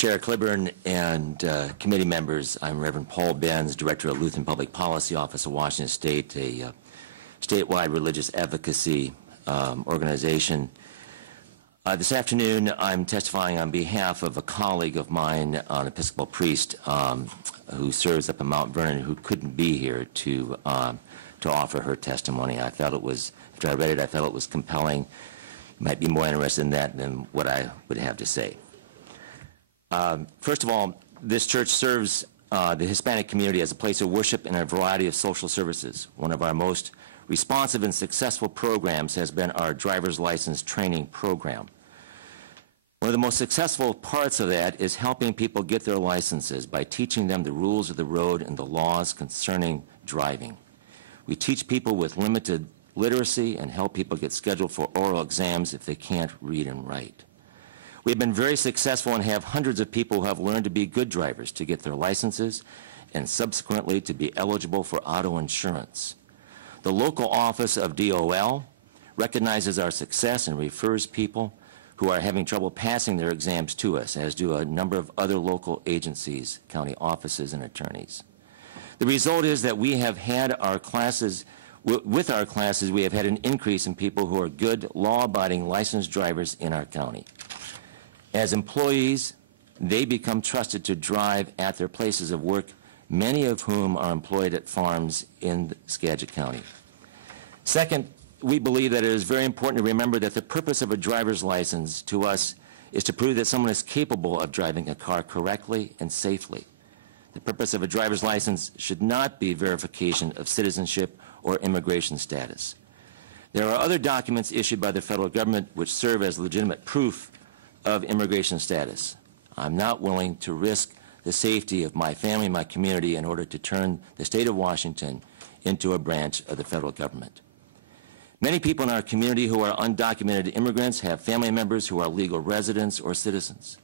Chair Cliburn and committee members, I'm Reverend Paul Benz, Director of Lutheran Public Policy Office of Washington State, a statewide religious advocacy organization. This afternoon, I'm testifying on behalf of a colleague of mine, an Episcopal priest who serves up in Mount Vernon, who couldn't be here to offer her testimony. I felt it was, after I read it, I felt it was compelling. You might be more interested in that than what I would have to say. First of all, this church serves the Hispanic community as a place of worship and a variety of social services. One of our most responsive and successful programs has been our driver's license training program. One of the most successful parts of that is helping people get their licenses by teaching them the rules of the road and the laws concerning driving. We teach people with limited literacy and help people get scheduled for oral exams if they can't read and write. We've been very successful and have hundreds of people who have learned to be good drivers, to get their licenses, and subsequently to be eligible for auto insurance. The local office of DOL recognizes our success and refers people who are having trouble passing their exams to us, as do a number of other local agencies, county offices, and attorneys. The result is that we have had our classes, with our classes, we have had an increase in people who are good, law-abiding licensed drivers in our county. As employees, they become trusted to drive at their places of work, many of whom are employed at farms in Skagit County. Second, we believe that it is very important to remember that the purpose of a driver's license to us is to prove that someone is capable of driving a car correctly and safely. The purpose of a driver's license should not be verification of citizenship or immigration status. There are other documents issued by the federal government which serve as legitimate proof of immigration status. I'm not willing to risk the safety of my family and my community in order to turn the state of Washington into a branch of the federal government. Many people in our community who are undocumented immigrants have family members who are legal residents or citizens.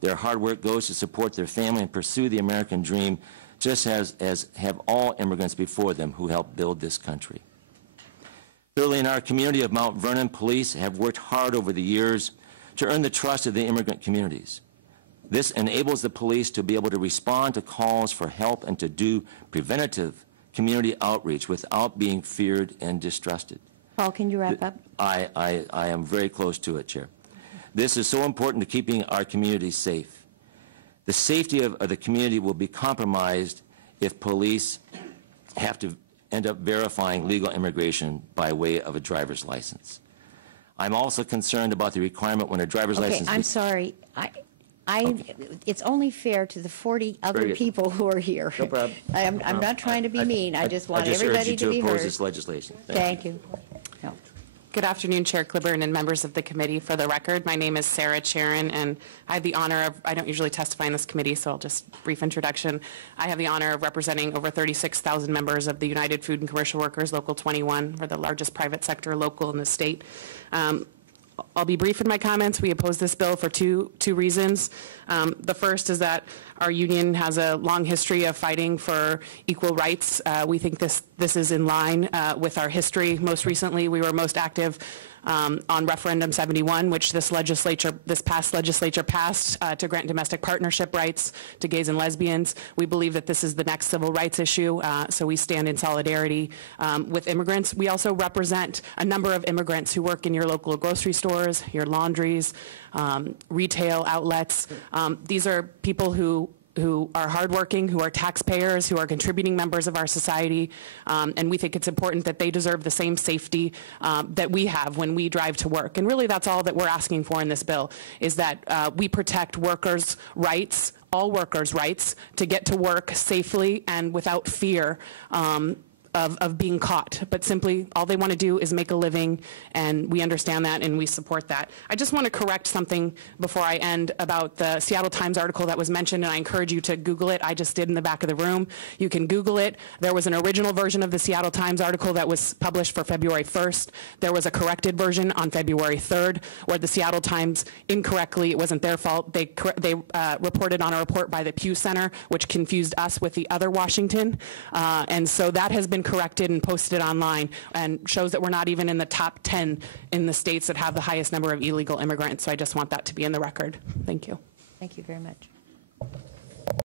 Their hard work goes to support their family and pursue the American dream, just as have all immigrants before them who helped build this country. Thirdly, in our community of Mount Vernon, police have worked hard over the years to earn the trust of the immigrant communities. This enables the police to be able to respond to calls for help and to do preventative community outreach without being feared and distrusted. Paul, can you wrap up? I am very close to it, Chair. This is so important to keeping our community safe. The safety of the community will be compromised if police have to end up verifying legal immigration by way of a driver's license. I'm also concerned about the requirement when a driver's license... Okay, I'm sorry. It's only fair to the 40 other people who are here. No problem. I'm not trying to be mean. I just want everybody to be heard. I just urge you to oppose this legislation. Thank you. No. Good afternoon, Chair Cliburn and members of the committee. For the record, my name is Sarah Cherin, and I have the honor of, I don't usually testify in this committee, so I'll just brief introduction. I have the honor of representing over 36,000 members of the United Food and Commercial Workers Local 21. We're the largest private sector local in the state. I'll be brief in my comments. We oppose this bill for two reasons. The first is that our union has a long history of fighting for equal rights. We think this is in line with our history. Most recently, we were most active on Referendum 71, which this past legislature passed to grant domestic partnership rights to gays and lesbians. We believe that this is the next civil rights issue, so we stand in solidarity with immigrants. We also represent a number of immigrants who work in your local grocery stores, your laundries, retail outlets. These are people who are hardworking, who are taxpayers, who are contributing members of our society, and we think it's important that they deserve the same safety that we have when we drive to work. And really that's all that we're asking for in this bill, is that we protect workers' rights, all workers' rights, to get to work safely and without fear of being caught, but simply all they want to do is make a living, and we understand that and we support that. I just want to correct something before I end about the Seattle Times article that was mentioned, and I encourage you to Google it. I just did in the back of the room. You can Google it. There was an original version of the Seattle Times article that was published for February 1st. There was a corrected version on February 3rd, where the Seattle Times incorrectly, it wasn't their fault, they reported on a report by the Pew Center, which confused us with the other Washington, and so that has been corrected and posted online and shows that we're not even in the top 10 in the states that have the highest number of illegal immigrants. So I just want that to be in the record. Thank you. Thank you very much.